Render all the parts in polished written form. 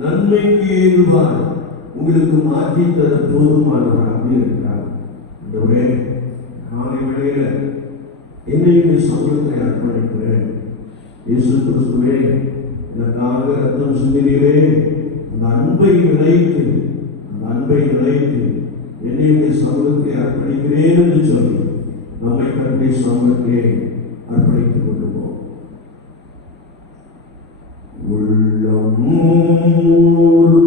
நன்மைக்கு ஏதுவாய் உங்களுக்கு மாற்றி தர போதுமானவராக இருக்கிறார். ஆண்டவரே, காலை வேளையில என்னையுமே சமூகத்தை அர்ப்பணிக்கிறேன். இயேசு கிறிஸ்துவே, எனக்காக ரத்தம் சிந்தினீரே, அந்த அன்பை நினைத்து என்னையுமே சமூகத்தை அர்ப்பணிக்கிறேன் என்று சொல்லி நம்மை கருடைய சமூகத்திலே அர்ப்பணித்துக் கொள்ளுவோம். உள்ளம் மூழ்கி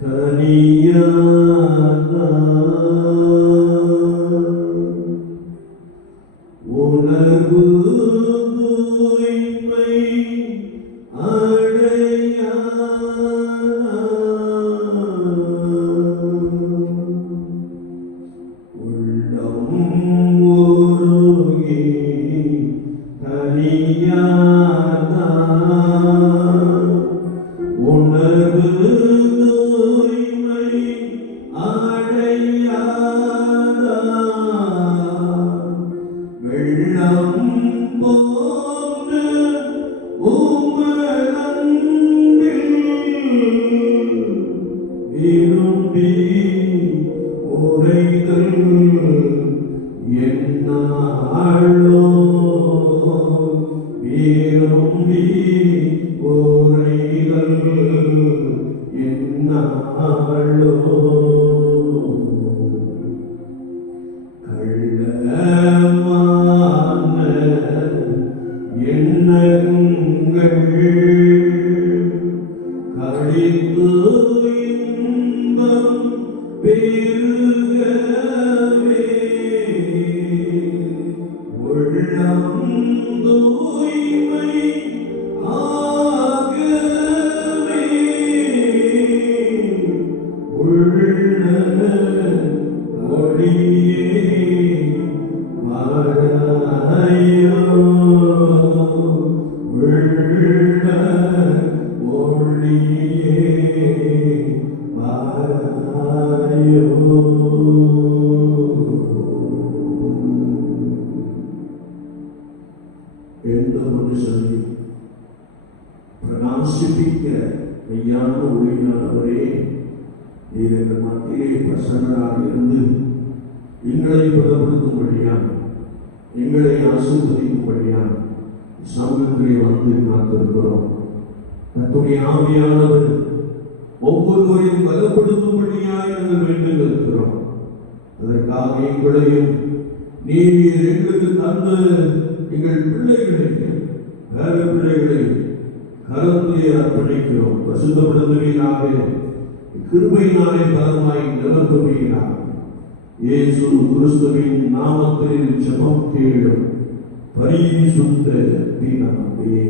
கனியாத உணர்வு தூய்மை அடையா உள்ளம் மூழ்கி கனியாத உணர்வு தூய்மை அடையாத வெள்ளம் போன்ற உமதன்பில் விரும்பி உரைதல் என்னாளோ, விரும்பி உரைதல் என்னாளோ. கள்ளமான எண்ணங்கள் கழித்து இன்பம் பெருகவே உள்ளம் தூய்மை ஆகவே உள்ள ஒளியே மறையோ, உள்ள ஒளியே மறையோ. எந்த மனுஷனை பிரகாசிப்பிக்கிற மெய்யான ஒளியானவரே, நீர் எங்கள் மத்தியிலே பிரசன்னராக இருந்து எங்களை பலப்படுத்தும்படியாக, எங்களை ஆசீர்வதிக்கும்படியாக சமூகத்திலே வந்து காத்திருக்கிறோம். கர்த்தருடைய ஆவியானவர் ஒவ்வொருவரையும் பலப்படுத்தும்படியாக நாங்கள் வேண்டுகிறோம். அதற்காக எங்களையும் நீர் எங்களுக்கு தந்த எங்கள் பிள்ளைகளை, பேர பிள்ளைகளை கரத்திலே அர்ப்பணிக்கிறோம். பரிசுத்தப்படுத்துவீராக, கிருபையினாலே பலமாய் நிரப்புவீராக. இயேசு கிறிஸ்துவின் நாமத்தில் ஜெபம் கேளும் பரிசுத்த பிதாவே,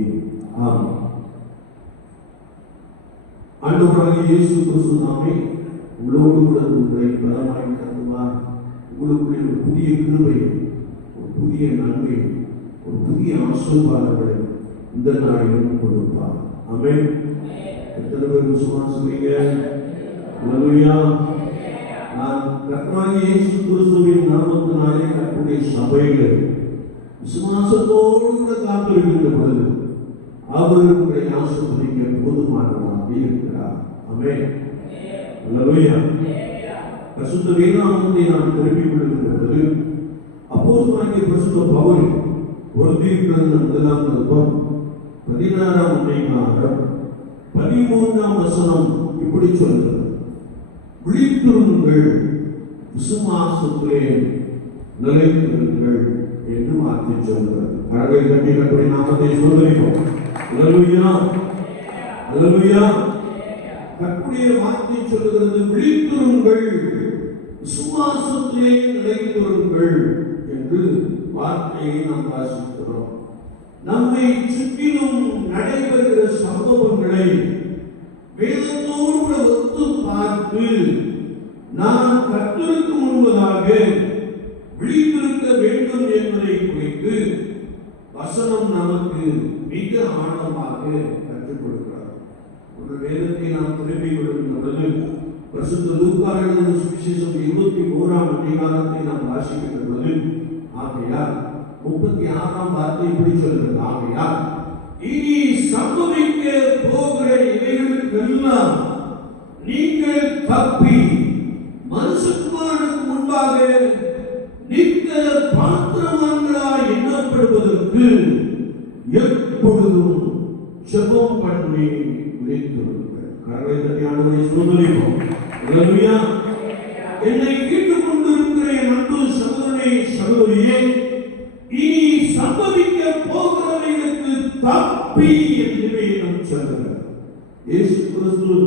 ஆமென். ஆண்டவராகிய இயேசு கிறிஸ்து தாமே உங்களோடு கூட உங்களை பலமாய் நடத்துவார். உங்களுக்குள்ளே ஒரு புதிய கிருபை, ஒரு புதிய நன்மை, ஒரு புதிய ஆசீர்வாதங்களை இந்த நாளிலும் கொடுப்பார். ஆமென். எத்தனை பேர் விசுவாசிக்கிறீங்க? அல்லேலூயா. நான் கர்த்தராகிய இயேசு கிறிஸ்துவின் நாமத்தினாலே கர்த்தருடைய சபையிலே விசுவாசத்தோடு கூட காத்திருக்கின்ற பொழுது அவர் உங்களை ஆசீர்வதிக்க போதுமானவராக இருக்கிறார். ஆமென். அல்லேலூயா. பரிசுத்த வேதாகமத்தை நாம் திருப்பிக் கொள்கின்ற பொழுது அப்போஸ்தலனாகிய பரிசுத்த பவுல் கொரிந்தியர் முதலாம் நிருபம் 16ஆம் அதிகாரம் 13ஆம் வசனம் இப்படி சொல்கிறது: விழித்திருங்கள், விசுவாசத்திலே நிலைத்திருங்கள் என்று வார்த்தை சொல்கிறது. கடவுளை கட்டி கட்டுரை நாமத்தை சோதரிப்போம். அல்லேலூயா, அல்லேலூயா. கர்த்தருடைய வார்த்தை சொல்கிறது, விழித்திருங்கள், விசுவாசத்திலே நிலைத்திருங்கள் என்று வார்த்தையை நாம் வாசிக்கிறோம். நம்மை சுற்றிலும் நடைபெறுகிற சம்பவங்களை வேதத்தோடு ஒத்து பார்த்து நாம் கர்த்தருக்கு முன்பதாக விழித்திருக்க வேண்டும் என்பதை குறித்து வசனம் நமக்கு மிக ஆழமாக கற்றுக் கொடுக்கிறார். ஒரு வேதத்தை நாம் திரும்பிக் கொள்கின்ற பொழுது பரிசுத்த லூக்கா எழுதின சுவிசேஷம் 21ஆம் அதிகாரத்தை நாம் வாசிக்கின்ற பொழுது ஆகையால் 36ஆம் வார்த்தை இப்படி சொல்கிறது: ஆகையால் இனி சம்பவிக்க போகிற இவைகளுக்கெல்லாம் நீங்கள் தப்பி மனுஷகுமாரனுக்கு முன்பாக நிற்க பாத்திரவான்களாய் எண்ணப்படுவதற்கு எப்பொழுதும் ஜெபம் பண்ணி விழித்திருங்கள். கர்த்தரை தனியானவரை சோதரிப்போம். அல்லேலூயா. என்னை கேட்டுக் கொண்டிருக்கிற என் அன்பு சகோதரனே சகோதரியே, இனி சம்பவிக்க போகிறவைகளுக்கு தப்பி என்று வேதம் சொல்கிறது. இயேசு கிறிஸ்து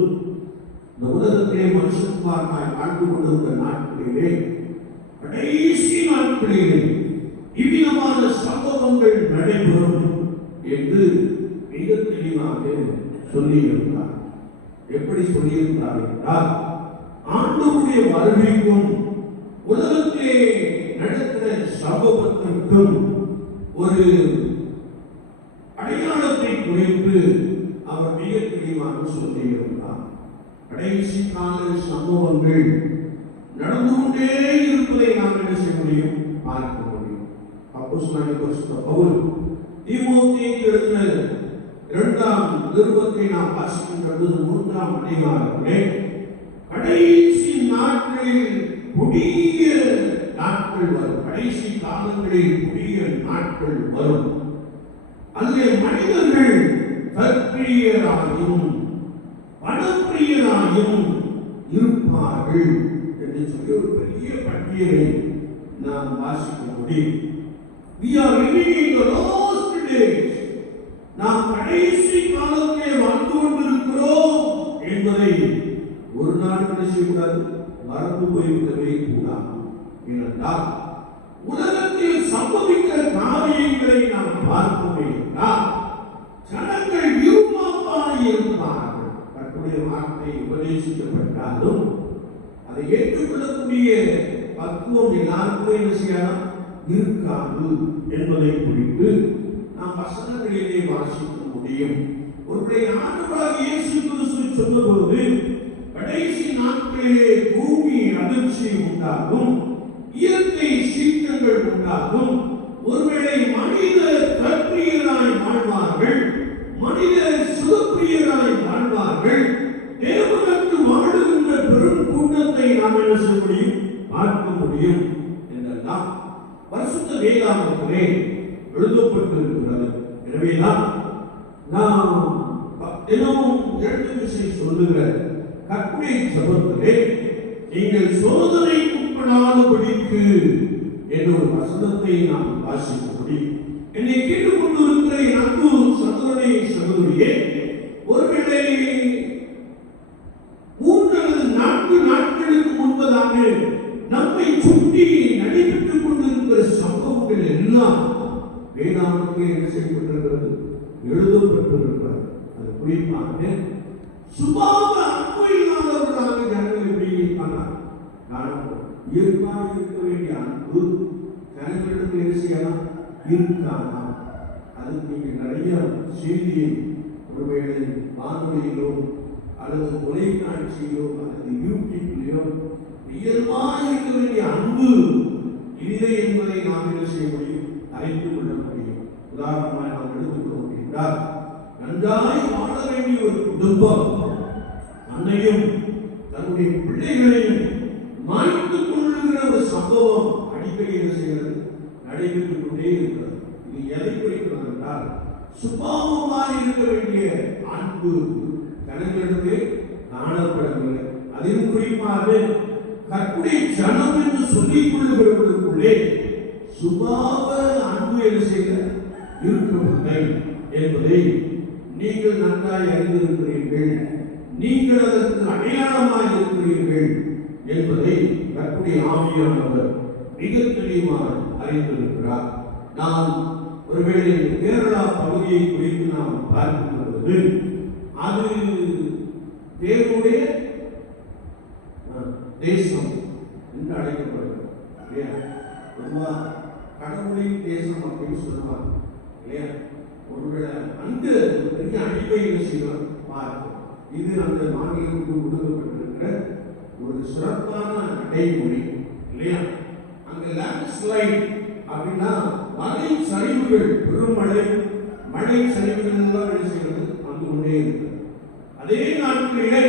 இந்த உலகத்திலே மனுஷகுமாரனாய் வாழ்ந்து கொண்டிருந்த நாட்களிலே, கடைசி நாட்களிலே இவ்விதமான சம்பவங்கள் நடைபெறும் என்று மிக தெளிவாக சொல்லியிருந்தார். எப்படி சொல்லியிருந்தார் என்றால், ஆண்டவருடைய வருகைக்கும் உலகத்திலே நடக்கிற சம்பவத்திற்கும் ஒரு அடையாளத்தை குறித்து அவர் மிக தெளிவாக சொல்லியிருந்தார். கடைசி கால சம்பவங்கள் நடந்து கொண்டே இருப்பதை நாம் என்ன செய்ய முடியும்? பார்க்க முடியும். அப்போஸ்தலனாகிய பரிசுத்த பவுல் தீமோத்தேயுக்கு எழுதின 2ஆம் நிருபத்தை நாம் வாசிக்கின்ற பொழுது 3ஆம் அதிகாரத்திலே கடைசி நாட்களில் கொடிய நாட்கள் வரும், கடைசி காலங்களில் கொடிய நாட்கள் வரும், அதிலே மனிதர்கள் தற்பிரியராயும் பணப்பிரியராயும் இருப்பார்கள் என்று சொல்லி ஒரு பெரிய பட்டியலை நாம் வாசிக்க முடியும். We are living in the last days. நாம் கடைசி காலத்திலே வாழ்ந்து கொண்டிருக்கிறோம் என்பதை ஒரு நாள் என்ன செய்யக்கூடாது? மறந்து போய்விடவே கூடாது. ஏனென்றால் உலகத்தில் சம்பவிக்கிற காரியங்களை நாம் பார்ப்போமே என்றால் ஜனங்கள் இருமாப்பாய் இருப்பார்கள். கர்த்தருடைய வார்த்தை உபதேசிக்கப்பட்டாலும் அதை ஏற்றுக்கொள்ளக்கூடிய பக்குவம் எல்லாருக்குமே என்ன செய்யலாம்? இருக்காது என்பதை குறித்து நாம் வசனங்களிலே வாசிக்க முடியும். ஒருவருடைய ஆண்டவராகிய இயேசு கிறிஸ்து சொன்னபோது கடைசி நாட்களிலே பூமி அதிர்ச்சி உண்டாகும், இயற்கை சீற்றங்கள் உண்டாகும், ஒருவேளை மனித தற்பிரியராய் வாழ்வார்கள், மனித சுகப்பிரியராய் வாழ்வார்கள், தேவனுக்கு வாழுகின்ற பெரும் கூட்டத்தை நாம் என்ன செய்ய முடியும்? பார்க்க முடியும் என்றெல்லாம் பரிசுத்த வேதாகமத்திலே எழுதப்பட்டிருக்கிறது. எனவேதான் நாம் தினமும் 2 விஷயம் சொல்லுகிற கர்த்தருடைய ஜெபத்திலே நீங்கள் சோதனைக்குட்படாதபடிக்கு என்ற ஒரு வசனத்தை நாம் வாசிக்க முடியும். என்னை கேட்டுக்கொண்டிருக்கிற என் அன்பு சகோதரனே சகோதரியே, ஒருவேளை 3 அல்லது 4 நாட்களுக்கு முன்பதாக நம்மை சுற்றி நடைபெற்றுக் கொண்டிருக்கிற சம்பவங்கள் எல்லாம் வேதாகமத்திலே என்ன செய்யப்பட்டிருக்கிறது? எழுதப்பட்டிருக்கிறது. அது குறிப்பாக சுபாவ அன்பு இல்லாதவர்களாக ஜனங்கள் எப்படி காணப்படும். இயற்கையாக இருக்க வேண்டிய அன்பு ஜனங்களிடத்தில் என்ன செய்யலாம்? இருக்கானா? அதுக்கு நீங்கள் நிறைய செய்தியை ஒருவேளை வானொலியிலோ அல்லது தொலைக்காட்சியிலோ அல்லது யூடியூப்லையோ இயல்பாக இருக்க வேண்டிய அன்பு இல்லை என்பதை நாம் என்ன செய்ய முடியும்? அறிந்து கொள்ள முடியும். உதாரணமாக நாம் எடுத்துக்கொள்ள முடிந்தால், நன்றாய் வாழ வேண்டிய ஒரு குடும்பம் தன்னையும் தன்னுடைய பிள்ளைகளையும் மாய்த்துக் கொள்ளுகிற ஒரு சம்பவம் அடிக்கடி என்ன செய்கிறது? நடைபெற்றுக் கொண்டே இருக்கிறது. இது எதை குறிக்கிறது என்றால், சுபாவமாய் இருக்க வேண்டிய அன்பு ஜனங்களிடத்திலே காணப்படவில்லை. அதிலும் குறிப்பாக கர்த்தருடைய ஜனம் என்று சொல்லிக் கொள்ளுகிறவர்களுக்குள்ளே சுபாவ அன்பு என்ன செய்ய இருக்கவில்லை என்பதை நீங்கள் நன்றாய் அறிந்திருக்கிறீர்கள். நீங்கள் அதற்கு அடையாளமாய் இருக்கிறீர்கள் என்பதை கர்த்தருடைய ஆவியானவர் மிக தெளிவாக அறிந்திருக்கிறார். நாம் ஒருவேளை கேரளா பகுதியை குறித்து நாம் பார்க்கும்போது அது தேவனுடைய தேசம் என்று அழைக்கப்படுகிறது. கடவுளின் தேசம் அப்படின்னு சொல்லுவாங்க இல்லையா? ஒருவேளை அங்க பெரிய அடிப்படையில் செய்வார் பார்க்கும். இது அந்த மாநிலத்துக்கு கொடுக்கப்பட்டிருக்கிற ஒரு சிறப்பான நடைமுறை இல்லையா? அங்க லேண்ட் ஸ்லைட் அப்படின்னா மலை சரிவுகள், பெருமழை, மழை சரிவுகள் எல்லாம் என்ன செய்கிறது வந்து கொண்டே இருக்கிறது. அதே நாட்களிலே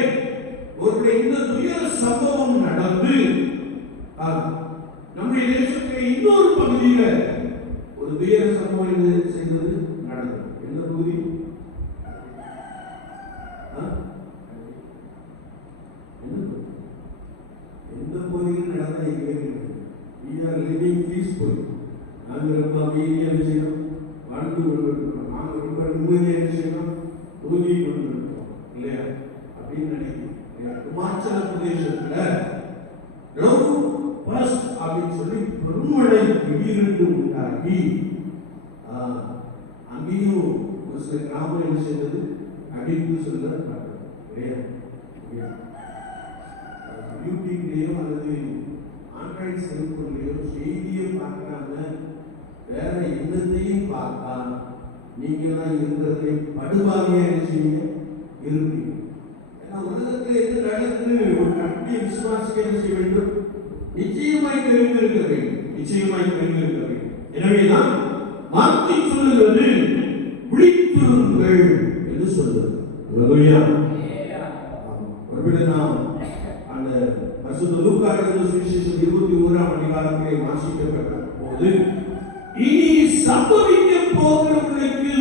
ஒரு இந்த துயர சம்பவம் நடந்து நம்முடைய தேசத்தில் இன்னொரு பகுதியில ஒரு துயர சம்பவம் என்ன செய்தது நடந்தது. எந்த பகுதி? எந்த பகுதியில் நடந்த நாங்கள் ரொம்ப அமைதியாக செய்யணும், வாழ்ந்து கொண்டிருக்கிறோம், நாங்கள் ரொம்ப நிம்மதியாக செய்யணும், உதவி கொண்டிருக்கிறோம் இல்லையா அப்படின்னு நினைக்கிறோம். இமாச்சல பிரதேசத்துல அப்படின்னு சொல்லி பெருமழை திடீரென்று உண்டாகி அங்கேயும் ஒரு சில கிராமம் என்ன செய்தது அடித்து சொல்ல யூடியூப்லேயோ அல்லது ஆண்ட்ராய்டு செல்போன்லேயோ செய்தியை பார்க்காம வேற எண்ணத்தையும் பார்த்தா நீங்களாம் இருக்கிறதை படுபாவியா என்ன செய்யுங்க இருப்பீங்க. ஏன்னா உலகத்தில் எது நடக்குது ஒரு கட்டிய விசுவாசிக்க என்ன செய்ய வேண்டும்? நிச்சயமாய் தெரிந்திருக்க வேண்டும், நிச்சயமாய் தெரிந்திருக்க வேண்டும். எனவேதான் வார்த்தை சொல்லுகிறது விழித்திருங்கள் என்று சொல்லுகிறது. நாம் அந்த பரிசுத்த லூக்கா எழுதின சுவிசேஷம் 21ஆம் அதிகாரத்திலே வாசிக்கப்பட்ட போது இனி சம்பவிக்க போகிறவர்களுக்கு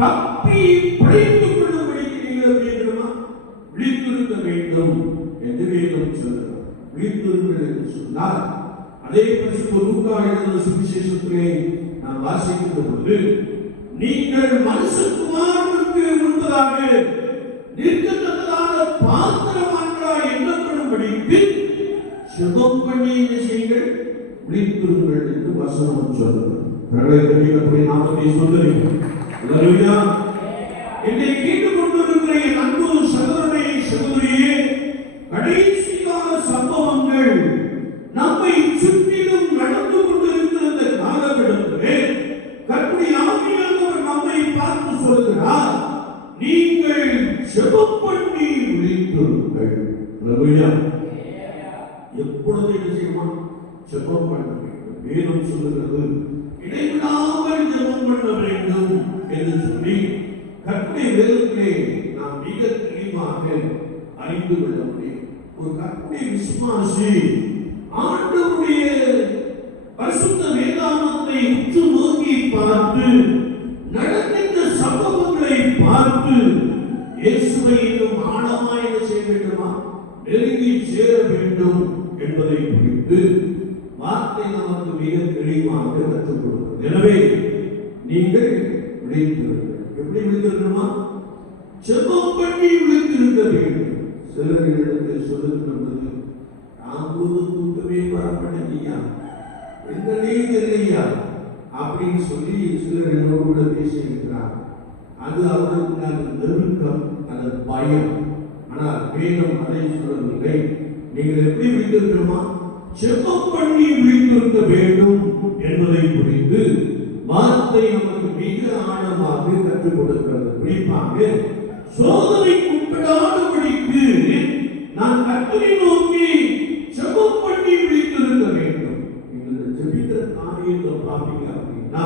தப்பி பிழைத்துக் கொள்ளும்படிக்கு நீங்கள் வேண்டுமா விழித்திருக்க வேண்டும் என்று வேதம் சொல்லுகிறது. விழித்திருங்கள் என்று சொன்னால் அதே பரிசுத்த லூக்கா எழுதின சுவிசேஷத்திலே நாம் வாசிக்கின்ற பொழுது நீங்கள் மனுஷகுமாரனுக்கு முன்பதாக நிற்கத்தக்கதான பாத்திரமான்களாய் எண்ணப்படும்படிக்கு சுகம் பண்ணி செய்யுங்கள் விழித்திருங்கள் என்று வசனம் சொல்லுங்கள். நாமத்தை சொல்லுங்கள். என்னை கேட்டுக் கொண்டிருக்கிற என் அன்பு சகோதரனே சகோதரியே, கடைசி கால சம்பவங்கள் நம்மை சுற்றிலும் நடந்து கொண்டிருக்கிற காலகட்டத்திலே கர்த்தருடைய ஆவியானவர் நம்மை பார்த்து சொல்கிறார், நீங்கள் ஜெபம் பண்ணி விழித்திருங்கள். எப்பொழுது என்ன செய்யணும்? ஜெபம் பண்ண வேண்டும். வேதம் சொல்லுகிறது இடைவிடாமல் ஜெபம் பண்ண வேண்டும் என்று சொல்லி கர்த்தருடைய வேதத்திலே நாம் மிக தெளிவாக அறிந்து கொள்ள முடியும். ஒரு கர்த்தருடைய விசுவாசி ஆண்டவருடைய பரிசுத்த வேதாகமத்தை உற்று நோக்கி பார்த்து நடக்கின்ற சம்பவங்களை பார்த்து இயேசுவை இன்னும் ஆழமாய் என்ன செய்ய வேண்டுமா? நெருங்கி சேர வேண்டும் என்பதை குறித்து வார்த்தை நமக்கு மிக தெளிவாக கற்றுக் கொடுக்கிறது. எனவே நீங்கள் விழித்திருங்கள். எப்படி விழித்திருக்கணுமா? ஜெபம் பண்ணி விழித்திருக்க வேண்டும். சிலர் இடத்தில் சொல்லுகின்ற பொழுது நாங்களும் தூக்கமே வரப்படலையா, எங்களே தெரியலையா அப்படின்னு சொல்லி சிலர் என்னோடு பேசியிருக்கிறார். அது அவர்களுக்கு நெருக்கம் அல்லது பயம். ஆனால் வேதம் அதை சொல்லவில்லை. நீங்கள் எப்படி விழித்திருக்கணுமா? ஜெபம் பண்ணி விழித்திருக்க வேண்டும் என்பதை குறித்து வார்த்தை நமக்கு மிக ஆழமாக கற்றுக் கொடுக்கிறது. குறிப்பாக சோதனைக்கு உட்படாதபடிக்கு நான் கர்த்தரை நோக்கி ஜெபம் பண்ணி விழித்திருக்க வேண்டும். நீங்கள் ஜெபிக்கிற காரியத்தை பார்த்தீங்க அப்படின்னா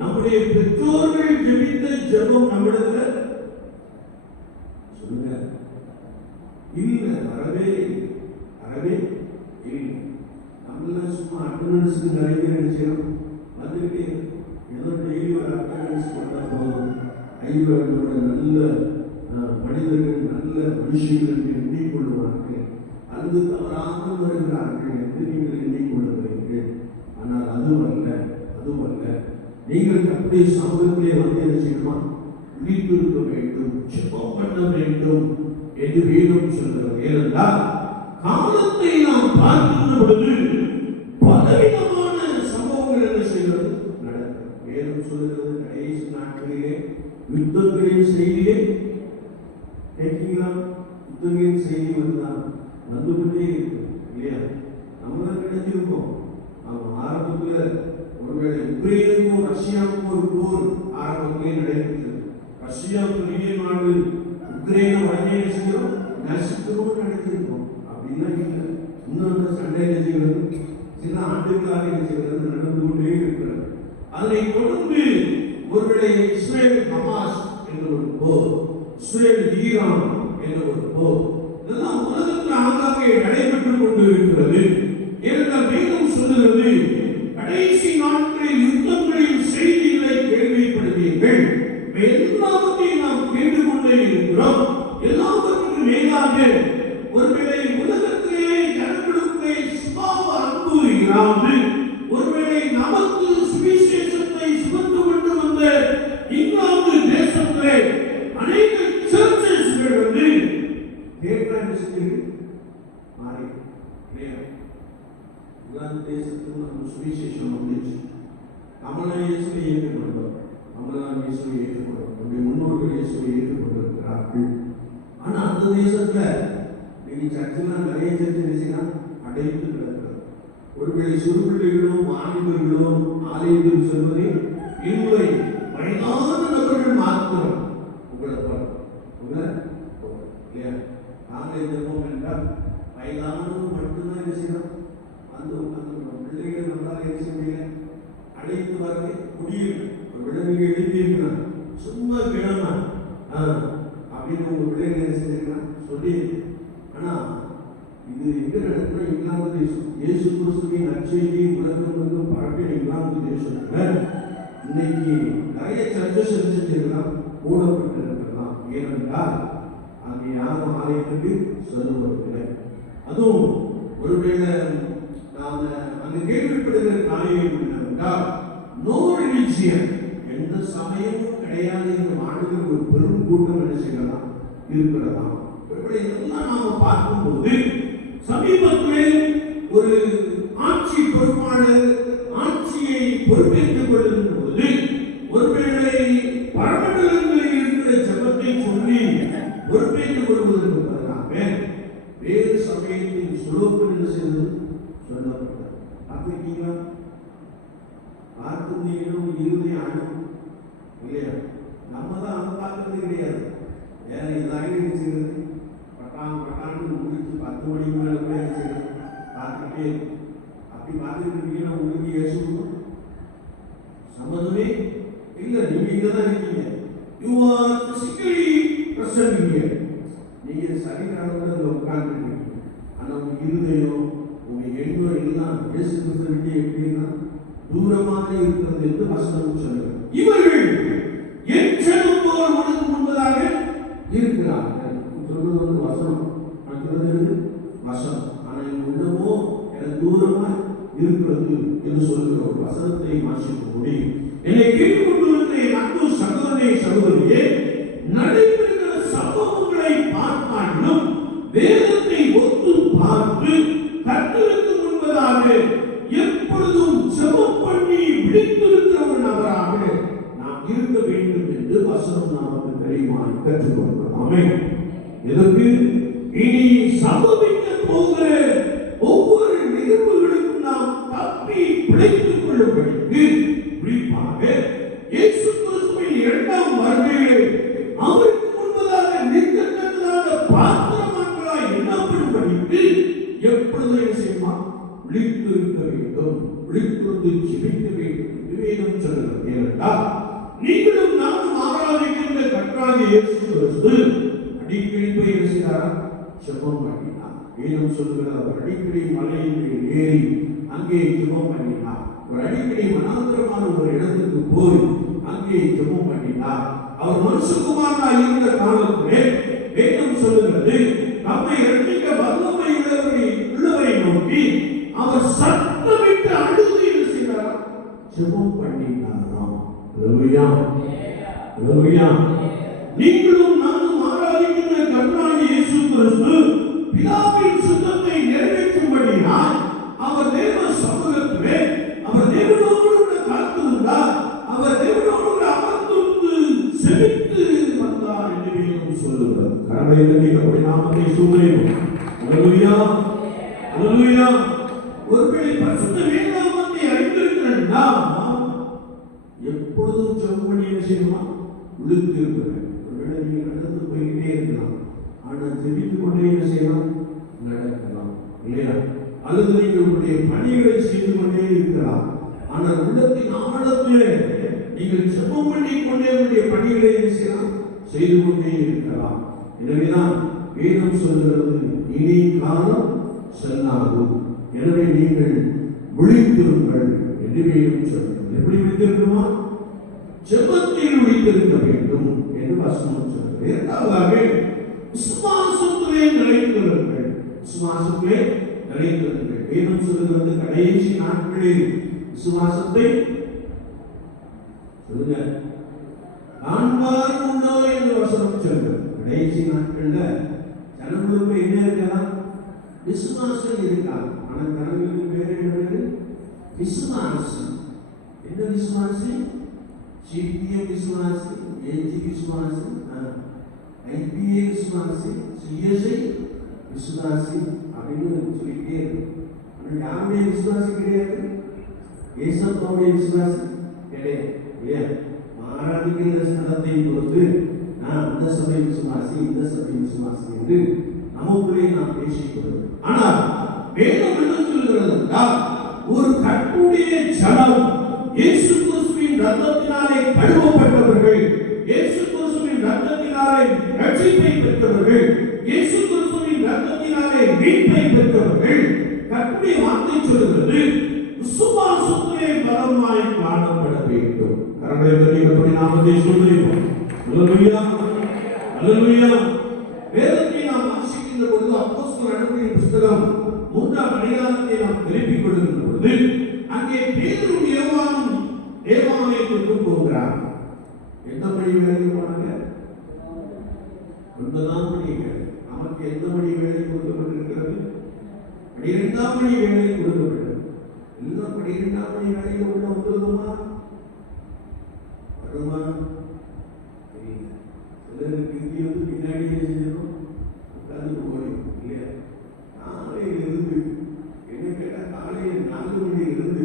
நம்முடைய பெற்றோர்கள் ஜெபித்த ஜெபம் நம்மிடத்துல சொல்லுங்க இல்ல, வரவே வரவே இல்லை. நம்மளாம் சும்மா அட்டண்டன்ஸுக்கு நிறைய பேர் நினைச்சோம் வந்துட்டு ஏதோ டெய்லி ஒரு அட்டண்டன்ஸ் பண்ணா போதும், ஐவரோட நல்ல மனிதர்கள் நல்ல மனுஷர்கள் எண்ணிக்கொள்வார்கள், அல்லது தவறாமல் வருகிறார்கள் என்று நீங்கள் எண்ணிக்கொள்ளுகிறீர்கள். ஆனால் அதுவல்ல, அதுவல்ல. நீங்கள் அப்படியே சமூகத்திலே வந்து என்ன செய்யணுமா? விழித்திருக்க வேண்டும், ஜெபம் பண்ண வேண்டும் என்று வேதம் சொல்கிறது. ஏனென்றால் காலத்தை நாம் பார்க்கின்ற பொழுது பலவிதமான சம்பவங்கள் என்ன செய்கிறது நடக்கும். வேதம் சொல்கிறது கடைசி நாட்களிலே யுத்தங்களின் செய்தியே கேட்கீங்களா? யுத்தங்களின் செய்தி வந்து கொண்டே இருக்கு இல்லையா? நம்மளும் நினைச்சிருக்கோம் ஆரம்பத்தில் ஒருவேளை உக்ரைனுக்கும் ரஷ்யாவுக்கும் ஒரு போர் ஆரம்பத்திலே நடைபெற்றது. ரஷ்யா பெரிய நாடு, உக்ரைனை உடனே செய்கிறோம் நசிக்கிறோம் நினைச்சிருக்கோம். அப்படின்னா இல்லை, இன்னொரு சண்டையில செய்கிறது சில ஆண்டுகளாக என்ன செய்கிறது நடந்து கொண்டே இருக்கிறது. அதனை தொடர்ந்து ஒருவேளை இஸ்ரேல் ஹமாஸ் என்ற ஒரு போர், இஸ்ரேல் ஈரான் என்ற ஒரு போர், இதெல்லாம் உலகத்தில் ஆங்காங்கே நடைபெற்றுக் கொண்டிருக்கிறது. ஏனென்றால் வேதம் சொல்லுகிறது, கடைசி நாட்களில் யுத்தங்களின் செய்திகளை கேள்விப்படுவீர்கள். எல்லாவற்றையும் நாம் கேட்டுக்கொண்டே இருக்கிறோம். எல்லாவற்றுக்கும் மேலாக ஒருவேளை உலகத்திலே ஜனங்களுக்குள்ளே சுபாவ அன்பு இராது, ஒருவேளை நமக்கு சுவிசேஷத்தை சுமந்து கொண்டு வந்த இங்கிலாந்து தேசத்திலே அநேக சர்ச்சஸ்கள் வந்து மாறி இங்கிலாந்து தேசத்தில் நம்ம சுவிசேஷம் வந்துச்சு. நம்மளாம் இயேசுவை ஏற்றுக்கொண்டோம், நம்மளாம் இயேசுவை ஏற்றுக்கொண்டோம், நம்முடைய முன்னோர்கள் இயேசுவை ஏற்றுக்கொண்டிருக்கிறார்கள். ஆனா அந்த தேசத்துல இன்னைக்கு சர்ச்செல்லாம் நிறைய சர்ச்சை அடைத்து கிடக்கிறது. ஒருவேளை சிறு பிள்ளைகளும் வாலிபர்களும் ஆலயத்தில் செல்வதை இல்லை, வயதான நபர்கள் மாத்திரம் உங்களை இல்லையா? நாங்கள் இருந்தோம் என்றால் வயதானவர்கள் மட்டும்தான் என்ன செய்யணும், அந்த பிள்ளைகள் நம்மளால என்ன செய்ய முடியல, அழைத்து வரவே முடியல. விலங்கு எழுதியிருக்கிறான், சும்மா கிடமா அப்படின்னு உங்க பிள்ளைகள் என்ன செஞ்சிருக்கலாம் சொல்லி. ஆனா இது எங்க நடக்கிற இங்கிலாந்து தேசம், இயேசு கிறிஸ்துவின் நற்செய்தி உலகம் வந்து பரப்பிய இங்கிலாந்து தேசத்துல இன்னைக்கு நிறைய சர்ச்சஸ் செஞ்சிருக்கலாம், மூடப்பட்டிருக்கலாம். ஏனென்றால் அங்கே யாரும் ஆலயத்துக்கு சொல்லுவதில்லை. அதுவும் ஒருவேளை நாம அங்கு கேள்விப்படுகிற காரியம் என்னவென்றால், நோ ரிலிஜியன், எந்த சமயமும் கிடையாது என்று வாழுகிற ஒரு பெரும் கூட்டம் என்ன செய்யலாம் இருக்கிறதாம். இதெல்லாம் நாம பார்க்கும்போது சமீபத்திலே ஒரு ஆட்சி பொறுப்பாளர் ஆட்சியை பொறுப்பேற்றுக் கொள்ளும் போது ஒருவேளை பரமண்டலங்களில் இருக்கிற ஜபத்தை சொல்லி பொறுப்பேற்றுக் கொள்வதற்கு பதிலாக வேறு சமயத்தின் சுலோகம் என்ன செய்வது சொல்லப்பட்டது. பார்த்துருக்கீங்களா? பார்த்துருந்தீங்களும் இறுதி ஆணும் இல்லையா? நம்ம தான் அதை பார்க்கறது கிடையாது. வேற இதாகி செய்யறது பட்டான்னு முடிச்சு 10 மணிக்கு மேல போய் செய்யறது பார்த்துக்கிட்டே அப்படி பார்த்துட்டு இருக்கீங்கன்னா உங்களுக்கு ஏசுவோம் சம்மதமே இல்லை. நீங்க இங்க தான் இருக்கீங்க, you are physically present here. நீங்க சரீரத்துல உட்கார்ந்து இருக்கீங்க, ஆனா உங்க இருதயம் உங்க எண்ணம் எல்லாம் இயேசு கிறிஸ்துவிற்கு எப்படின்னா தூரமாக இருக்கிறது என்று வசனம் சொல்லுங்க. இவர்கள் என் செல்லும் போல் உனக்கு முன்பதாக இருக்கிறார்கள். சொல்றது வந்து வசனம், சொல்றது வசனம், ஆனா என் உள்ளமோ எனக்கு தூரமா இருக்கிறது என்று சொல்லுகிற ஒரு வசனத்தை வாசிக்க முடியும். என்னை கேட்டுக்கொண்டிருக்கிற என் அன்பு சகோதரனே சகோதரியே, நடைபெறுகிற சம்பவங்களை பார்த்தாலும் வேதத்தை ஒத்து பார்த்து கர்த்தருக்கு முன்பதாக எப்பொழுதும் ஜெபம் பண்ணி விழித்திருக்கிற ஒரு நபராக நாம் இருக்க வேண்டும் என்று வசனம் நமக்கு தெரியுமாய் கற்றுக்கொள்கிறோம். ஆமென். எதற்கு? இனி சம்பவிக்க போகிற ஒவ்வொரு நிகழ்வுகளுக்கும் நாம் தப்பி பிழைத்துக் கொள்ளும்படிக்கு, குறிப்பாக இயேசு கிறிஸ்துவின் 2ஆம் வருகையிலே அவருக்கு முன்பதாக நிற்கத்தக்கதாக பாத்திரமான்களாய் எண்ணப்படும்படிக்கு எப்பொழுதும் என்ன செய்யுமா? விழித்திருக்க வேண்டும், விழித்திருந்து ஜெபிக்க வேண்டும் என்று வேதம் சொல்கிறது. ஏனென்றால் நீங்களும் நானும் ஆராதிக்கின்ற கர்த்தராகிய இயேசு கிறிஸ்து அடிக்கடி போய் என்ன செய்தாரா? ஜெபம் பண்ணினார். வேதம் சொல்கிறது, அவர் அடிக்கடி மலையின் ஏறி அங்கே ஜெபம் பண்ணினார். ஒரு அடிக்கடி மனாந்தரமான ஒரு இடத்துக்கு போய் அங்கே ஜெபம் பண்ணினார். அவர் மனுஷகுமாரனாக இருந்த காலத்திலே வேதம் சொல்லுகிறது, நம்மை இரட்சிக்க வல்லமை உள்ளவரை நோக்கி அவர் சத்தமிட்டு அழுது என்ன செய்தார்? ஜெபம் பண்ணினாராம். அல்லேலூயா, அல்லேலூயா. நீங்களும் நானும் ஆராதிக்கின்ற கர்த்தராகிய இயேசு கிறிஸ்து பிதாவின் சித்தத்தை நிறைவேற்றும்படியால் அவர் தேவ சமூகத்திலே அவர் தேவனோடு காத்திருந்தார், அவர் தேவனோடு அமர்ந்து செபித்து வந்தார் என்று வேதம் சொல்லுகிறது. கரங்களை தட்டி நாமத்தை சூழ்நிலை. அல்லேலூயா, அல்லேலூயா. ஒருவேளை பரிசுத்த வேதாகமத்தை அறிந்திருக்கிறா எப்பொழுதும் ஜெபம் பண்ணி என்ன செய்யணுமா? விழுந்து இருக்கிறேன். ஒருவேளை நீங்க நடந்து போய்கிட்டே இருக்கலாம், ஆனா ஜெபித்துக் கொண்டே என்ன செய்யலாம்? நடக்கலாம் இல்லையா? அல்லது நீங்கள் உங்களுடைய பணிகளை செய்து கொண்டே இருக்கலாம், ஆனால் உள்ளத்தின் ஆழத்திலே நீங்கள் ஜெபம் பண்ணிக் கொண்டே உங்களுடைய பணிகளை செய்யலாம், செய்து கொண்டே இருக்கலாம். எனவேதான் வேதம் சொல்கிறது, இனி காலம் செல்லாது, எனவே நீங்கள் விழித்திருங்கள் என்று வேதம் சொல்கிறது. எப்படி விழித்திருக்கணுமா? ஜெபத்தில் விழித்திருக்க வேண்டும் என்று வசனம் சொல்கிறது. இரண்டாவதாக விசுவாசத்திலே நிலைத்திருங்கள். விசுவாசத்திலே நிலைத்திருங்கள். வேதம் சொல்கிறது, கடைசி நாட்களில் விசுவாசத்தை சொல்லுங்க காண்பார் உண்டோ என்று வசனம் சொல்கிறது. கடைசி நாட்கள்ல ஜனங்களுக்கு என்ன இருக்கலாம்? விசுவாசம் இருக்காது. ஆனா ஜனங்களுக்கு பேர் என்ன? விசுவாசி. என்ன விசுவாசி? சிபிஎம் விசுவாசி, ஏஜி விசுவாசி, ஐபிஏ விசுவாசி, சிஎஸ்ஐ விசுவாசி அப்படின்னு சொல்லிட்டே இருக்கு. ஆனா யாருடைய விசுவாசி கிடையாது? ஏசப்பாவுடைய விசுவாசி கிடையாது. ஆராதிக்கிற ஸ்தலத்தை பொறுத்து நான் அந்த சபை விசுவாசி, இந்த சபை விசுவாசி என்று நமக்குள்ளே நாம் பேசிக்கொள்வது. ஆனால் வேதம் என்ன சொல்கிறது என்றால், ஒரு கர்த்தருடைய ஜனம், இயேசு கிறிஸ்துவின் ரத்தத்தினாலே கழுவப்பட்டவர்கள், இயேசு கிறிஸ்துவின் ரத்தத்தினாலே ரட்சிப்பை பெற்றவர்கள், இயேசு கிறிஸ்துவின் ரத்தத்தினாலே மீட்பை பெற்றவர்கள், கர்த்தருடைய வார்த்தை சொல்கிறது விசுவாசத்திலே பலமாய் காணப்பட வேண்டும். கர்த்தருடைய நாமத்தை சொல்லுவோம். அல்லேலூயா, அல்லேலூயா. வேதத்தை நாம் வாசிக்கின்ற பொழுது அப்போஸ்தலர் நடவடிக்கையின் புத்தகம் 3ஆம் அதிகாரத்தை நாம் திருப்பிக் கொள்கின்ற பொழுது அங்கே பேதுரும் யோவானும் தேவாலயத்திற்கு போகிறார். எந்த மணி வேலைக்கு போனாங்க? 9ஆம் மணி வேலை. நமக்கு எந்த மணி வேலை கொடுக்கப்பட்டிருக்கிறது? 12ஆம் மணி வேலை கொடுக்கப்பட்டது. இன்னும் 12ஆம் மணி வேலைக்கு உள்ள வந்துருமா? வருமா? தெரியல. சிலருக்கு இங்கே வந்து பின்னாடியே செஞ்சிடும், உட்கார்ந்து போயிடும் இல்லையா? காலையில் இருந்து என்ன கேட்டால் காலையில் 4 மணியில் இருந்து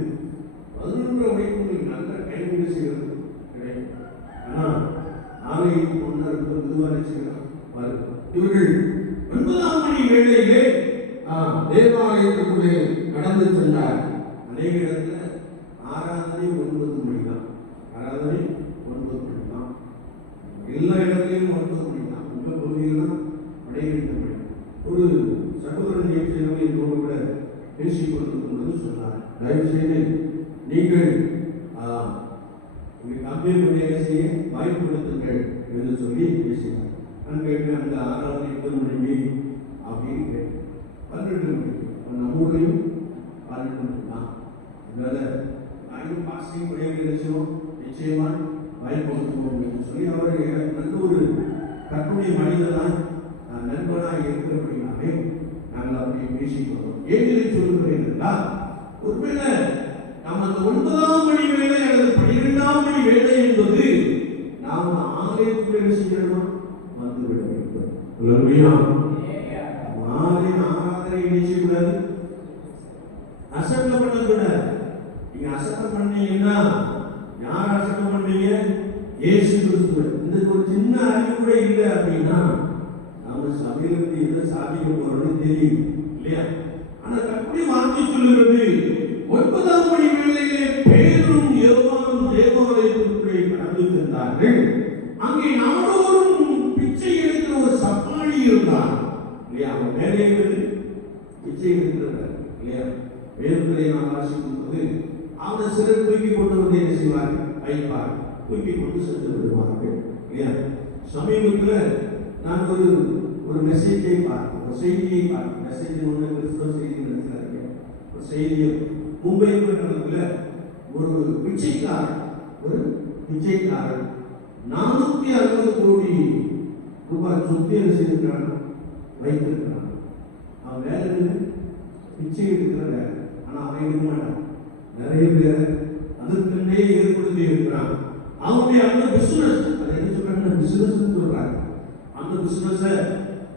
11 மணிக்கு நல்ல டைம் செய்கிறது கிடைக்கும். ஆனால் நாளைக்கு ஒன்றரை மெதுவாக செய்யலாம் பாருங்க. இவர்கள் 9ஆம் மணி வேளையிலே தேவாலயத்துக்குள்ளே நடந்து சென்றார். அநேக இடத்துல ஆராதனை 9 மணி தான். ஆராதனை 9 மணி தான். எல்லா இடத்துலையும் 9 மணி தான். உங்கள் பகுதியில்தான் 12 மணி. ஒரு சகோதரன் நிகழ்ச்சியாக இதோடு கூட பேசிக் கொண்டிருக்கும்போது சொன்னார், தயவு செய்து நீங்கள் கம்பெனி வேலை செய்ய வாய்ப்பு கொடுத்துங்கள் என்று சொல்லி பேசினார். நான் கேட்டேன், அந்த ஆராதனை 8 மணிக்கு அப்படின்னு கேட்டேன். 12 மணிக்கு நம்ம ஊர்லையும் 12 மணிக்கு தான். அதனால நானும் பாசிங் உடைய நிச்சயமா வாய்ப்பு கொடுத்துவோம் என்று சொல்லி அவர் எனக்கு நல்ல ஒரு கற்பனை மனிதனாக நண்பனாக இருக்கிறபடினாலே நாங்கள் அப்படி பேசிக்கொண்டோம். ஏன் இதை சொல்லுகிறேன் என்றால், ஒருவேளை நம்ம அந்த 9ஆம் மணி வேலை அல்லது 12ஆம் மணி வேலை என்பது நாம் ஆலயத்துக்கு செய்யணுமா வந்துவிட வேண்டும். ஆலய ஆராதனை நினைச்சக்கூடாது, அசட்டை பண்ணக்கூடாது. நீங்க அசட்டை பண்ணீங்கன்னா யார் அசட்டை பண்ணீங்க? இயேசு கிறிஸ்து. இந்த ஒரு சின்ன அறிவு கூட இல்லை அப்படின்னா நம்ம சபையிலிருந்து எதை சாதிக்க போறோம்னு தெரியும் இல்லையா? ஆனா கற்பனை வார்த்தை சொல்லுகிறது, 9ஆம் மணி வேளையிலே பேதுரும் யோவானும் தேவாலயத்திற்குள்ளே கடந்து சென்றார்கள். அங்கே நாடோறும் பிச்சை எடுக்கிற ஒரு சப்பாளி இருந்தார் இல்லையா? அவன் வேலை பிச்சை எடுக்கிறவர் இல்லையா? வேதத்திலே நாம் வாசிக்கும் போது அவனை சிலர் தூக்கி கொண்டு வந்து என்ன செய்வார்கள்? வைப்பார். தூக்கி கொண்டு சென்று விடுவார்கள் இல்லையா? சமீபத்தில் நான் ஒரு மெசேஜை பார்த்தேன், ஒரு செய்தியை பார்த்தேன். மெசேஜ் ஒன்று கிறிஸ்தவ செய்தி நினைச்சாங்க. ஒரு செய்தியை மும்பை பட்டணத்தில் ஒரு பிச்சைக்காரன் 460 கோடி ரூபாய் சொத்து என்ன செய்திருக்கிறான்? வைத்திருக்கிறான். அவன் வேலை பிச்சை எடுக்கிற வேலை. ஆனால் அவன் எடுக்க மாட்டான். நிறைய பேர் அதற்குள்ளே ஏற்படுத்தி இருக்கிறான். அவனுடைய அந்த பிசினஸ், அதை என்ன சொல்றாங்க? பிசினஸ் சொல்றாங்க. அந்த பிசினஸ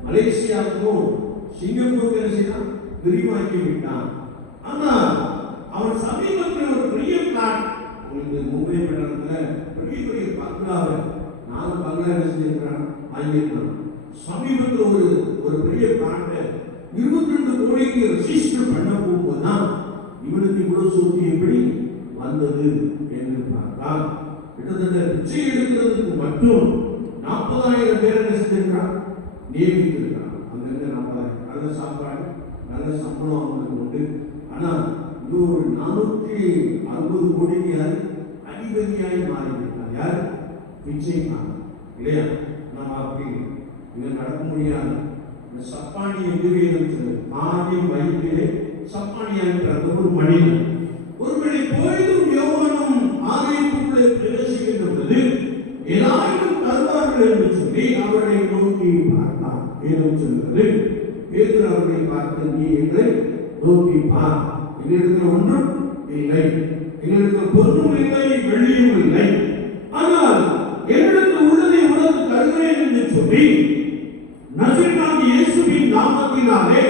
மலேசியாவுக்கும் சிங்கப்பூருக்கு என்ன செய்யலாம்? விரிவாக்கி விட்டான். ஆனா அவன் சமீபத்தில் ஒரு பெரிய பிளான், உங்களுக்கு மும்பை பட்டணத்தில் பெரிய பெரிய பங்களாவை 4 பங்களா என்ன செஞ்சிருக்கிறான்? வாங்கியிருக்கான். சமீபத்தில் ஒரு பெரிய பிளான்ட்டை 22 கோடிக்கு ரெஜிஸ்டர் பண்ண போகும்போதுதான் இவனுக்கு இவ்வளவு சொத்து எப்படி வந்தது என்று பார்த்தால் கிட்டத்தட்ட பிச்சை எடுக்கிறதுக்கு மட்டும் 40,000 பேர் என்ன செஞ்சிருக்கான், நியமித்திருக்கான். அங்கிருந்து 40,000 நல்ல சாப்பாடு, நல்ல சம்பளம் அவங்களுக்கு உண்டு. ஆனா இன்னொரு 460 கோடிக்கு அதிபதியாய் மாறிவிட்டார். யார்? பிச்சைக்காரன் இல்லையா? நம்ம அப்படி இங்க நடக்க முடியாது. சப்பானி என்று வேதம் சொல்லுது. ஆதியின் வயிற்றிலே சப்பானியாய் பிறந்த ஒரு மனிதன். ஒருவேளை போயதும் யோவானும் ஆலயத்துக்குள்ளே பிரவேசிக்கின்ற பொழுது எல்லாரும் தருவார்கள் என்று சொல்லி அவர்களை நோக்கி பார்த்தான். வேதம் சொல்கிறது, பேதுரு அவர்களை பார்த்து, நீ எங்களை நோக்கி பார், எங்களிடத்தில் ஒன்றும் இல்லை, எங்களிடத்தில் பொருளும் இல்லை, வெள்ளியும் இல்லை, ஆனால் என்னிடத்தில் உள்ளதை உனக்கு தருகிறேன் என்று சொல்லி நசரேயனாகிய இயேசுவின் நாமத்தினாலே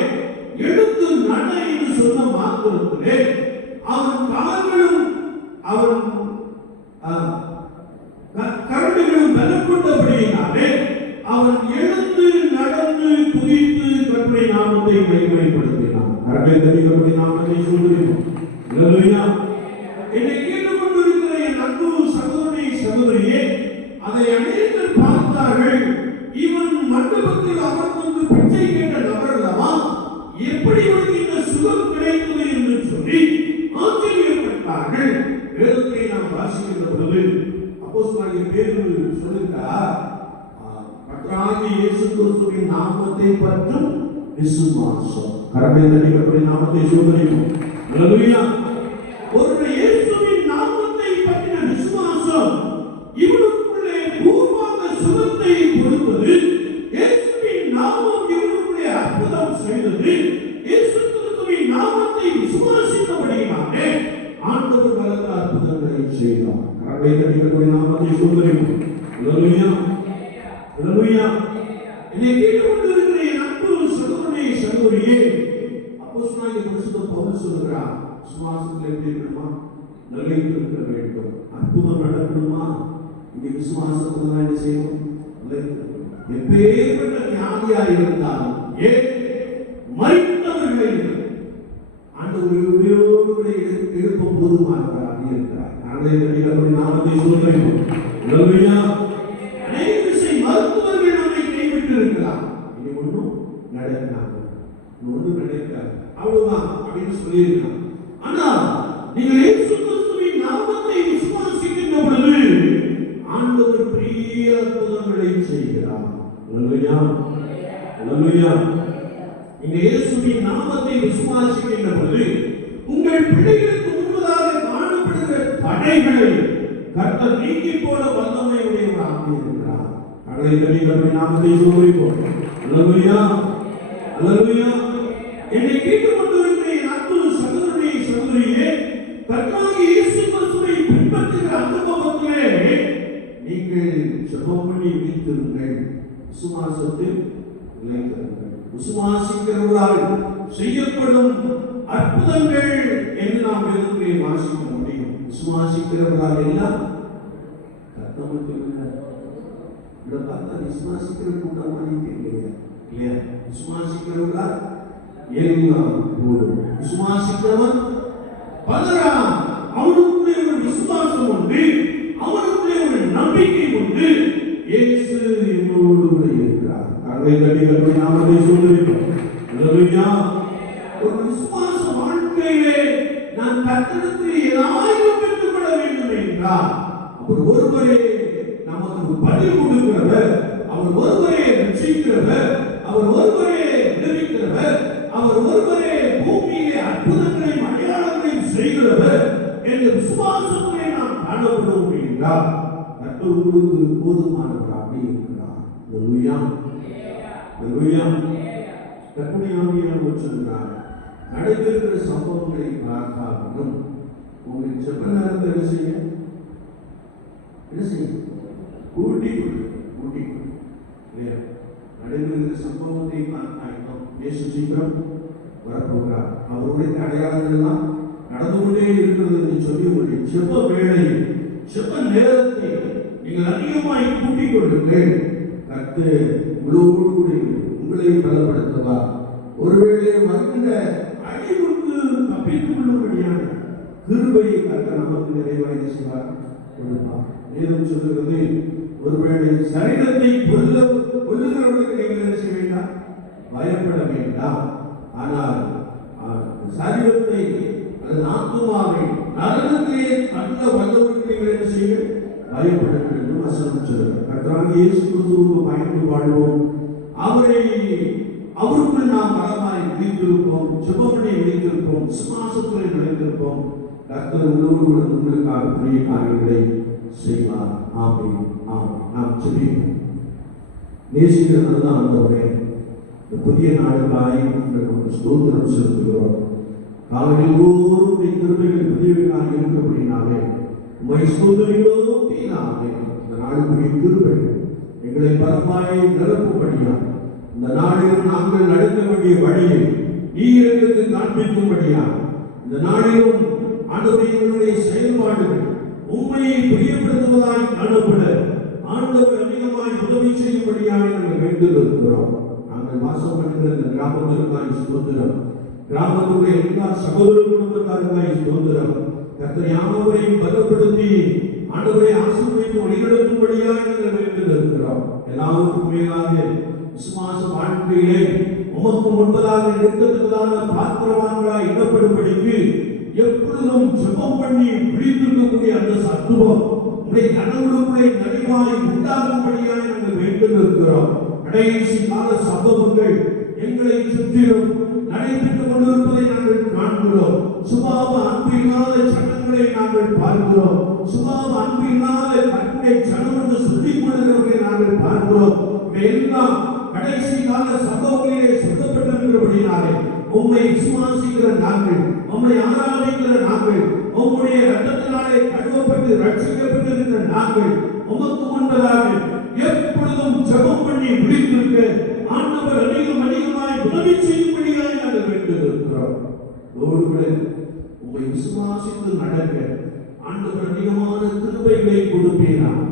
எடுத்து நட என்று சொன்ன மாத்திரத்திலே அவன் கால்களும் அவன் கரடுகளும் பலப்பட்டபடியினாலே அவன் எழுந்து நடந்து குதித்து கர்த்தருடைய நாமத்தை மகிமைப்படுத்தினான். கர்த்தருடைய நாமத்தை சொல்லுகிறோம். அல்லேலூயா. என்னை கேட்டுக்கொண்டிருக்கிற என் அன்பு சகோதரி சகோதரியே, அதை அநேகர் பார்த்தார்கள். இவன் மண்டபத்தில் அமர்ந்து பிச்சை கேட்ட நபர் அல்லவா, எப்படி இவனுக்கு இந்த சுகம் கிடைத்தது என்று சொல்லி ஆச்சரியப்பட்டார்கள். வேதத்தை நாம் வாசிக்கின்ற பொழுது அப்போஸ்தலனாகிய பேதுரு சொல்லுகிறார், கர்த்தராகிய இயேசு கிறிஸ்துவின் நாமத்தை பற்றும் விசுவாசம். கர்த்தருடைய நாமத்தை சொல்லுகிறோம். அல்லேலூயா. ஒரு இயேசுவின் நாமத்தை பற்றின விசுவாசம் இவனுக்குள்ளே பூர்வாங்க சுகத்தை கொடுத்தது. இயேசுவின் நாமம் இவனுக்குள்ளே அற்புதம் செய்தது. இயேசு கிறிஸ்துவின் நாமத்தை விசுவாசித்தபடியினாலே ஆண்டவர் பலத்த அற்புதங்களை செய்தார். கர்த்தருடைய நாமத்தை சொல்லுகிறோம். அல்லேலூயா. அல்லேலூயா. என்னை கேட்டுக்கொண்டிருக்கிற என் அன்பு சகோதரனே சகோதரியே, அப்போஸ்தலனாகிய பரிசுத்த பவுல் சொல்லுகிறார், விசுவாசத்தில் எப்படி இருக்கணுமா, நிலைத்திருக்க வேண்டும். அற்புதம் நடக்கணுமா, இங்க விசுவாசத்துல தான் என்ன செய்யணும், எப்பேற்பட்ட ஞானியாக இருந்தாலும் மறித்தவர்களை ஆண்டவர் உயிரோடு கூட எழுப்ப போதுமானவராக இருக்கிறார். கர்த்தருடைய நாமத்தை சொல்லுகிறோம். அல்லேலூயா. அநேக விஷயம் மருத்துவர்கள் நம்மை கைவிட்டு இருக்கலாம், இனி ஒன்றும் நடக்காது, ஒன்றும் நடக்காது, அவ்வளவுதான் அப்படின்னு சொல்லியிருக்கலாம். ஆனால் நீங்கள் இயேசு கிறிஸ்துவின் நாமத்தை விசுவாசிக்கின்ற பொழுது ஆண்டவர் பெரிய அற்புதங்களை செய்கிறார். அல்லேலூயா. அல்லேலூயா. இந்த இயேசுவின் நாமத்தை விசுவாசிக்கின்ற பொழுது உங்கள் பிள்ளைகளுக்கு முன்பதாக காணப்படுகிற தடைகளை கர்த்தர் நீக்கி போட வல்லமையுடையவராக இருக்கிறார். கர்த்தருடைய நாமத்தை சொல்லுவோம். அல்லேலூயா. அல்லேலூயா. என்னை கேட்டுக்கொண்டிருக்கிற என் அன்பு சகோதரனே சகோதரியே, கர்த்தராகிய இயேசு கிறிஸ்துவை பின்பற்றுகிற அனுபவத்திலே நீங்கள் ஜெபம் பண்ணி வைத்திருங்கள். விசுவாசத்தில் நிலைத்திருங்கள். விசுவாசிக்கிறவர்களால் செய்யப்படும் அற்புதங்கள் என்று நாம் வேதத்திலே வாசிக்க முடியும். விசுவாசிக்கிறவர்களால் எல்லாம் கர்த்தருக்கு இதை பார்த்தா விசுவாசிக்கிற கூட்டம் மாதிரி தெரியல இல்லையா? விசுவாசிக்கிறவர்களால் எல்லாம் கூடும். விசுவாசிக்கிறவன் பதறான். அவனுக்குள்ளே ஒரு விசுவாசம் உண்டு, அவனுக்குள்ளே ஒரு நம்பிக்கை உண்டு. இயேசு என்னோடு கூட இருக்கிறார். கர்த்தருடைய நாமத்தை சொல்லுகிறோம். அல்லேலூயா. ஒரு விசுவாச வாழ்க்கையிலே நான் கர்த்தரிடத்தில் ஏதாவது பெற்றுக்கொள்ள வேண்டும் என்றால் அவர் ஒருவரே நமக்கு பதில் கொடுக்கிறவர், அவர் ஒருவரே ரட்சிக்கிறவர், அவர் ஒருவரே விடுவிக்கிறவர், அவர் ஒருவரே பூமியிலே அற்புதங்களை அடையாளங்களை செய்கிறவர் என்ற விசுவாசத்திலே நாம் காணப்படுவோம் என்றால் கர்த்தர் உங்களுக்கு போதுமானவராக இருக்கிறார். அல்லேலூயா. அல்லேலூயா. கர்த்தருடைய ஆவியானவர் சொல்கிறார், நடைபெறுகிற சம்பவங்களை பார்த்தாலும் உங்கள் ஜெப நேரத்தை என்ன செய்ய கூட்டிக்கொள். இல்லையா? நடைபெறுகிற சம்பவத்தை பார்த்தாலும் இயேசு சீக்கிரம் வரப்போகிறார். அவருடைய அடையாளங்கள் எல்லாம் நடந்து கொண்டே இருக்கிறது என்று சொல்லி உங்களுடைய ஜெப வேளை ஜெப நேரத்தை நீங்கள் அதிகமாய் கூட்டிக் கொள்ளுங்கள். கர்த்தர் உங்களோடு கூட உங்களை பலப்படுத்துவா. ஒருவேளை வருகின்ற அழிவுக்கு தப்பித்துக் கொள்ளும்படியான கிருபையை கர்த்தர் நமக்கு நிறைவாக செய்வார் கொடுப்பார். வேதம் சொல்லுகிறது, ஒருவேளை சரீரத்தை கொல்லுகிறவர்களுக்கு நீங்கள் என்ன செய்ய வேண்டாம், பயப்பட வேண்டாம். ஆனால் சரீரத்தை அல்லது ஆத்துமாவை நரகத்திலே தள்ள வல்லவர்களுக்கு நீங்கள் என்ன செய்ய பயப்படுங்கள் என்று வசனம் சொல்லுங்கள். கர்த்தராகிய இயேசு கிறிஸ்துவுக்கு பயந்து வாழ்வோம். அவருக்குள் நாம் பலமாய் விழித்திருப்போம், ஜெபமணி விழித்திருப்போம், விசுவாசத்துறை நிலைத்திருப்போம். கர்த்தர் உள்ளவர்களுடன் உங்களுக்காக பெரிய காரியங்களை செய்வார். ஆமென், ஆமென். நாம் ஜெபிப்போம். நேசிக்கிறதுதான் ஆண்டவரே, இந்த புதிய நாளுக்காய் உங்களுக்கு ஸ்தோத்திரம் செலுத்துகிறோம். காலையில் ஒவ்வொரு கிருபைகள் புதியவைகளாக இருக்கிறபடினாலே உம்மை ஸ்தோத்திரிக்கிறோம். இந்த நாளுக்குரிய கிருபை எங்களை பலமாய் நிரப்பும்படியா, இந்த நாளில் நாங்கள் நடக்க வேண்டிய வழியை நீர் எங்களுக்கு காண்பிக்கும்படியா, இந்த நாளிலும் ஆண்டவருடைய செயல்பாடுகள் உண்மையை பிரியப்படுத்துவதாய் காணப்பட ஆண்டவர் அதிகமாய் உதவி செய்யும்படியாக நாங்கள் வேண்டுகிறோம். நாங்கள் வாசம் பண்ணுகிற இந்த கிராமத்திற்காய் ஸ்தோத்திரம். கிராமத்துடைய எல்லா சகோதர குடும்பத்தாருக்காய் ஸ்தோத்திரம். கர்த்தர் யாவரையும் பலப்படுத்தி ஆண்டவரை ஆசீர்வதித்து வழிநடத்தும்படியாக நாங்கள் வேண்டுகிறோம். எல்லாருக்கும் மேலாக விசுவாச வாழ்க்கையிலே உமக்கு முன்பதாக நிற்கிறதுக்கான பாத்திரவான்களாய் எண்ணப்படும்படிக்கு எப்பொழுதும் ஜெபம் பண்ணி பிடித்திருக்கக்கூடிய அந்த சத்துவம் உடைய கனவுகளுக்குள்ளே நிறைவாய் உண்டாகும்படியாக நாங்கள் வேண்டுகிறோம். கடைசி கால சம்பவங்கள் எங்களை சுற்றிலும் நடைபெற்றுக் கொண்டிருப்பதை நாங்கள் காண்கிறோம். சுபாவ அன்பில்லாத சட்டங்களை நாங்கள் பார்க்கிறோம். சுபாவ அன்பில்லாத கற்பனை சனம் என்று சொல்லிக் கொள்கிறவர்களை நாங்கள் பார்க்கிறோம். எல்லாம் கடைசி கால சம்பவங்களிலே சொல்லப்பட்டிருக்கிறபடினாலே உம்மை விசுவாசிக்கிற நாங்கள், உம்மை ஆராதிக்கிற நாங்கள், உம்முடைய ரத்தத்தினாலே கழுவப்பட்டு ரட்சிக்கப்பட்டிருக்கிற நாங்கள் உமக்கு முன்பதாக எப்பொழுதும் ஜெபம் பண்ணி விழித்திருக்க ஆண்டவர் அதிகமாய் உதவி செய்யும்படியாக நாங்கள் வேண்டுகிறோம். ஓடுகளே, உம்மை விசுவாசித்து நடக்க ஆண்டவர் அதிகமான கிருபைகளை கொடுப்பீரார்.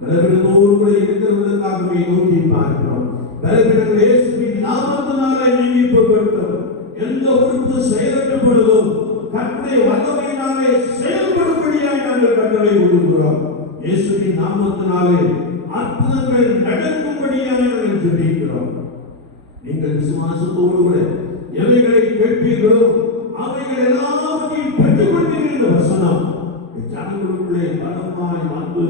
பலவிடத்தோடுகளை இருக்கிறவர்களுக்காகவே நோக்கி பார்க்கிறோம். பலவிடங்கள் இயேசுவின் நாமத்தினாலே நீங்கிப்பட்டோம். எந்த உறுப்பு செயலற்றப்படுதோ கர்த்தருடைய வல்லமையினாலே செயல்படும்படியாக நாங்கள் கட்டளை கொடுக்கிறோம். இயேசுவின் நாமத்தினாலே அற்புதங்கள் நடக்கும்படியாக நாங்கள் ஜெபிக்கிறோம். நீங்கள் விசுவாசத்தோடு கூட எவைகளை கேட்பீர்களோ அவைகள் எல்லாவற்றையும் பெற்றுக்கொள்கின்ற வசனம் ஜனங்களுக்குள்ளே பலமாய் வந்து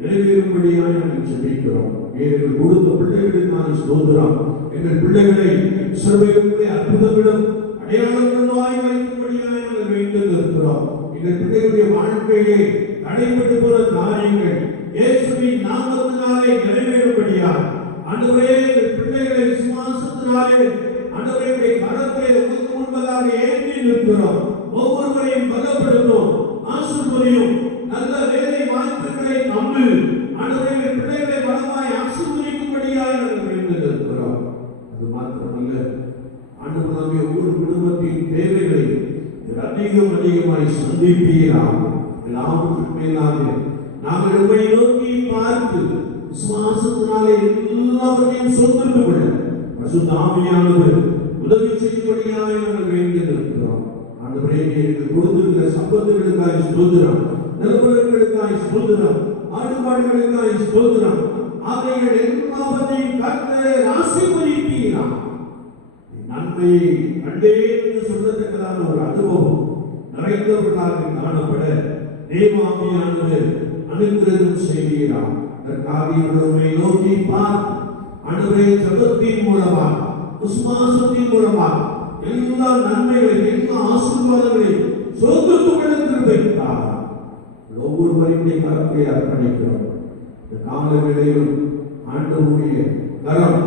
நிறைவேறும்படியாக நாங்கள் ஜெபிக்கிறோம். எங்கள் கொடுத்த பிள்ளைகளுக்கான ஸ்தோத்திரம். எங்கள் பிள்ளைகளை இஸ்ரவேலுக்குள்ளே அற்புதங்களும் அடையாளங்களுமாய் வைக்கும்படியாக நாங்கள் வேண்டுகிறோம். எங்கள் பிள்ளைகளுடைய வாழ்க்கையிலே தடைபட்டு போன காரியங்கள் இயேசுவின் நாமத்தினாலே நிறைவேறும்படியாக ஆண்டவரே, எங்கள் பிள்ளைகளை விசுவாசத்தினாலே ஆண்டவருடைய கரத்திலே உமக்கு முன்பதாக ஏற்றி நிற்கிறோம். ஒவ்வொருவரையும் பலப்படுத்தும், ஆசீர்வதியும், நல்ல வேலை வாய்ப்புகளை நம்பு ஆண்டவருடைய பிள்ளைகளை பலமாய் ஆசீர்வதிக்கும்படியாக நாங்கள் வேண்டுகிறோம். அது மாத்திரமல்ல, ஆண்டவராகிய ஒவ்வொரு குடும்பத்தின் தேவைகளை அதிகமாய் சந்திப்பீராக. எல்லாவற்றுக்கும் மேலாக நாங்கள் உம்மை நோக்கி பார்த்து விசுவாசத்தினாலே எல்லாவற்றையும் சொந்தம் கொள்ள பரிசுத்த ஆவியானவர் உதவி செய்யும்படியாக நாங்கள் வேண்டுகிறோம். ஆண்டவரே, எங்களுக்கு கொடுத்திருக்கிற சம்பத்துகளுக்காக ஸ்தோத்திரம், நிலவரங்களுக்காக ஸ்தோத்திரம், ஆடுபாடுகளுக்காக ஸ்தோத்திரம். அவைகள் எல்லாவற்றையும் கர்த்தர் ஆசீர்வதிப்பீராக. நன்மையை கண்டேன் என்று சொல்லத்தக்கதான ஒரு அனுபவம் நிறைந்தவர்களாக காணப்பட தேவாமியானவர் அனுக்கிரகம் செய்கிறார். அதற்காக உம்மை நோக்கி பார்த்து ஆண்டவரே, ஜெபத்தின் மூலமாக விசுவாசத்தின் மூலமாக எல்லா நன்மைகளையும் எல்லா ஆசீர்வாதங்களையும் சொந்தத்துடன் கிருபைக்காக ஒவ்வொருவரையும் கரத்தை அர்ப்பணிக்கிறோம். இந்த கால வேளையிலும் ஆண்டவருடைய கரம்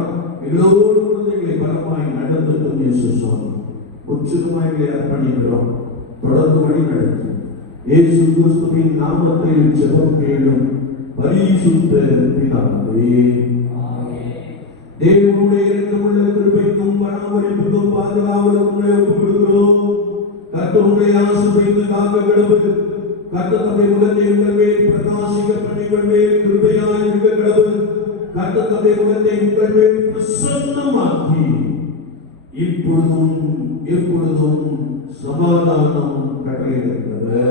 எல்லோரும் குழந்தைகளை பலமாய் நடத்தட்டும். இயேசு சுவாமி உச்சிதமாய் அர்ப்பணிக்கிறோம். தொடர்ந்து வழி நடத்தும். இயேசு கிறிஸ்துவின் நாமத்தில் ஜெபம் கேளும் பரிசுத்த பிதாவே. தேவனுடைய இரக்கமுள்ள கிருபைக்கும் பராமரிப்புக்கும் பாதுகாவலுக்கும் ஒப்புக் கொடுக்கிறோம். கர்த்தருடைய ஆசீர்வாதத்தை காக்க கடவுள். கர்த்தர் தம்முடைய முகத்தை உங்கள் மேல் பிரகாசிக்க பண்ணி உங்கள் மேல் கிருபையாய் இருக்க கடவுள். கர்த்தர் தம்முடைய முகத்தை உங்கள் மேல் பிரசன்னமாக்கி இப்பொழுதும் எப்பொழுதும் சமாதானம் கட்டளையிடுகிறது.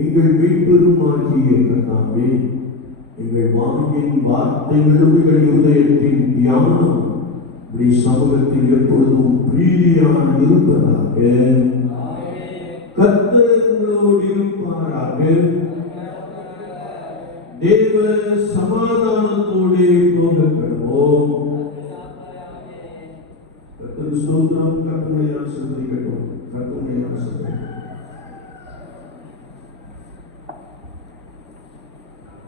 எங்கள் மீட்பெருமாகிய கர்த்தாவே, எங்கள் வாயின் வார்த்தைகளும் எங்கள் இருதயத்தின் தியானம் உடைய சமூகத்தில் எப்பொழுதும் பிரீதியாக இருப்பதாக. கர்த்தர் உங்களோடு இருப்பாராக. தேவ சமாதானத்தோடு போகப்படுவோம். கர்த்தர் ஸ்தோத்திரம். கர்த்தருடைய ஆசீர்வாதம். கர்த்தருடைய ஆசீர்வாதம்.